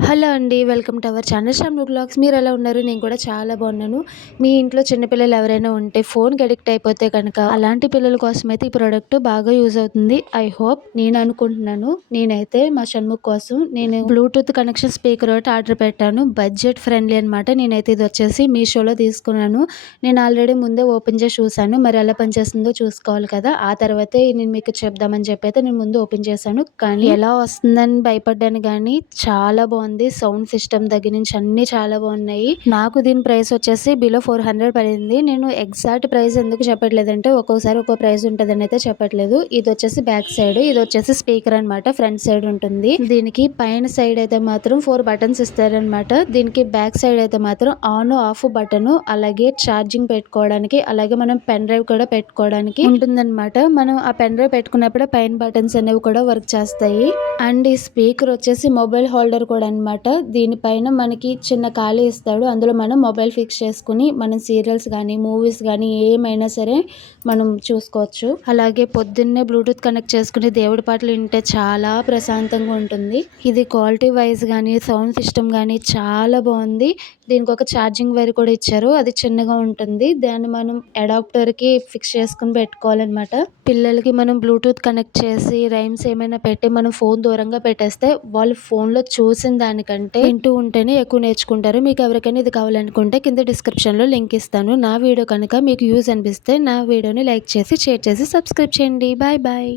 Hello అండి. Welcome to our channel Shamnu vlogs. మీరెలా ఉన్నారు? నేను కూడా చాలా బాగున్నాను. మీ ఇంట్లో చిన్న పిల్లలు ఎవరైనా ఉంటే ఫోన్‌కి అడిక్ట్ అయిపోతే కనుక అలాంటి పిల్లల కోసమైతే ఈ ప్రొడక్ట్ బాగా యూజ్ అవుతుంది. ఐ హోప్ నేను అనుకుంటున్నాను. నేనైతే మా షణ్ముఖ్ కోసం నేను బ్లూటూత్ కనెక్షన్ స్పీకర్ ఒకటి ఆర్డర్ పెట్టాను. బడ్జెట్ ఫ్రెండ్లీ అనమాట. నేనైతే ఇది వచ్చేసి మీషోలో తీసుకున్నాను. నేను ఆల్రెడీ ముందే ఓపెన్ చేసి చూసాను. మరి ఎలా పనిచేస్తుందో చూసుకోవాలి కదా! ఆ తర్వాతే నేను మీకు చెప్దామని చెప్పి అయితే నేను ముందు ఓపెన్ చేశాను. కానీ ఎలా వస్తుందని భయపడ్డాను గానీ చాలా బాగుంది. సౌండ్ సిస్టమ్ దగ్గర నుంచి అన్నీ చాలా బాగున్నాయి. నాకు దీని ప్రైస్ వచ్చేసి బిలో 400 పడింది. నేను ఎగ్జాక్ట్ ప్రైస్ ఎందుకు చెప్పట్లేదంటే ఒక్కొక్కసారి ఒక్కో ప్రైస్ ఉంటుందని అయితే చెప్పట్లేదు. ఇది వచ్చేసి బ్యాక్ సైడ్, ఇది వచ్చేసి స్పీకర్ అనమాట. ఫ్రంట్ సైడ్ ఉంటుంది. దీనికి పైన సైడ్ అయితే మాత్రం 4 బటన్స్ ఇస్తారనమాట. దీనికి బ్యాక్ సైడ్ అయితే మాత్రం ఆన్ ఆఫ్ బటన్, అలాగే ఛార్జింగ్ పెట్టుకోవడానికి, అలాగే మనం పెన్ డ్రైవ్ కూడా పెట్టుకోవడానికి ఉంటుందన్నమాట. మనం ఆ పెన్ డ్రైవ్ పెట్టుకున్నప్పుడు పైన బటన్స్ అనేవి కూడా వర్క్ చేస్తాయి. అండ్ ఈ స్పీకర్ వచ్చేసి మొబైల్ హోల్డర్ కూడా అనమాట. దీనిపైన మనకి చిన్న ఖాళీ ఇస్తాడు. అందులో మనం మొబైల్ ఫిక్స్ చేసుకుని మనం సీరియల్స్ కానీ మూవీస్ కానీ ఏమైనా సరే మనం చూసుకోవచ్చు. అలాగే పొద్దున్నే బ్లూటూత్ కనెక్ట్ చేసుకుని దేవుడి పాటలు వింటే చాలా ప్రశాంతంగా ఉంటుంది. ఇది క్వాలిటీ వైజ్ కానీ సౌండ్ సిస్టమ్ కానీ చాలా బాగుంది. దీనికి ఒక ఛార్జింగ్ వైర్ కూడా ఇచ్చారు. అది చిన్నగా ఉంటుంది. దాన్ని మనం అడాప్టర్కి ఫిక్స్ చేసుకుని పెట్టుకోవాలన్నమాట. పిల్లలకి మనం బ్లూటూత్ కనెక్ట్ చేసి రైమ్స్ ఏమైనా పెట్టి మనం ఫోన్ దూరంగా పెట్టేస్తే వాళ్ళు ఫోన్లో చూసిన దానికంటే వింటూ ఉంటేనే ఎక్కువ నేర్చుకుంటారు. మీకు ఎవరికైనా ఇది కావాలనుకుంటే కింద డిస్క్రిప్షన్లో లింక్ ఇస్తాను. నా వీడియో కనుక మీకు యూజ్ అనిపిస్తే నా వీడియోని లైక్ చేసి షేర్ చేసి సబ్స్క్రైబ్ చేయండి. Bye bye.